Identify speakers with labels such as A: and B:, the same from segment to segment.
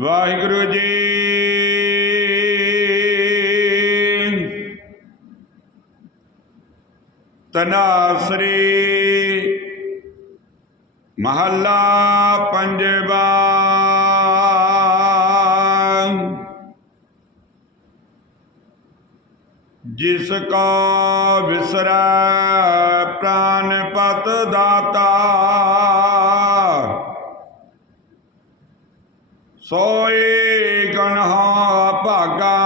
A: ਵਾਹਿਗੁਰੂ ਜੀ। ਤਨਾਸਰੀ ਮਹੱਲਾ ਪੰਜਵਾ। ਜਿਸ ਕੋ ਵਿਸਰੈ ਪ੍ਰਾਨ ਪਤ ਦਾਤਾ ਸੋਏ ਗਨਹਾ ਭਾਗਾ।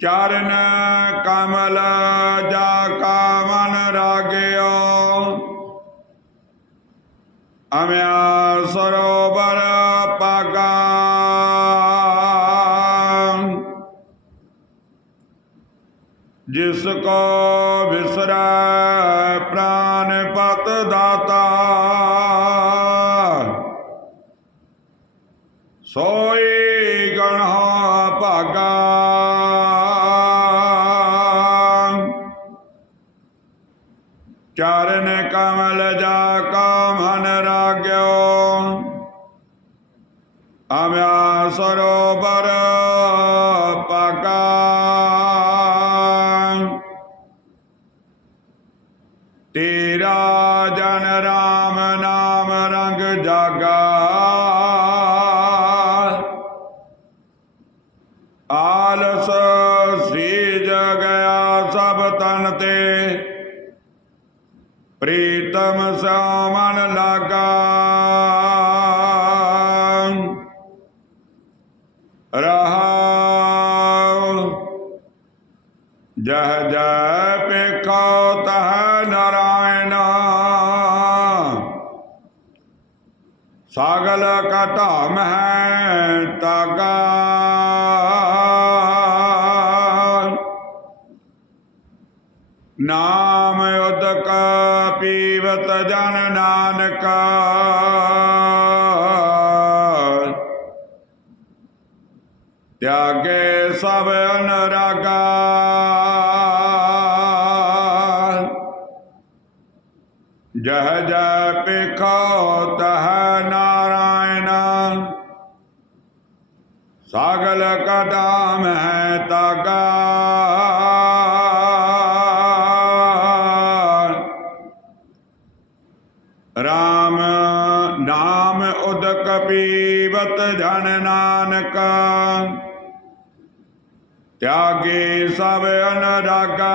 A: ਚਰਨ ਕਮਲ ਜਾ ਕਾ ਰਾਗਿਓ। ਅਮਿਆ ਸਰੋਵਰ ਜਿਸ ਕੋ ਵਿਸਰੈ ਪ੍ਰਾਨ ਪਤ ਦਾਤਾ। ਸੋਈ ਗਣਹਾ ਭਾਗਾ। ਚਰਨ ਕਮਲ ਜਾ ਕਾ ਮਨ ਰਾਗਿਓ। ਅਮਿਆ ਸਰੋਵਰ ਤੇਰਾ ਜਨ ਰਾਮ ਨਾਮ ਰੰਗ ਜਾਗਾ। ਆਲਸ ਸੀਜ ਗਿਆ ਸਭ ਤਨ ਤੇ। ਪ੍ਰੀਤਮ ਸੋ ਲਾ ਜਹ ਜੈ ਪੇਖੋ ਤਹ ਨਾਰਾਇਣ। ਸਾਗਲ ਕਾ ਹੈ ਤਾਗਾ। ਨਾਮ ਉਦਕ ਪੀਵਤ ਜਨ ਨਾਨਕ। ਤਿਆਗੇ ਸਭ ਅਨਰਾਗਾ। ਜਹ ਜੈ ਪੇਖੋ ਤਹ ਨਾਰਾਇਣ। ਸਾਗਲ ਕਦਮ ਹੈ ਤਾਗਾ। ਰਾਮ ਨਾਮ ਉਦਕ ਪੀਵਤ ਜਨ ਨਾਨਕ। ਤਿਆਗੇ ਸਭ ਅਨਰਾਗਾ।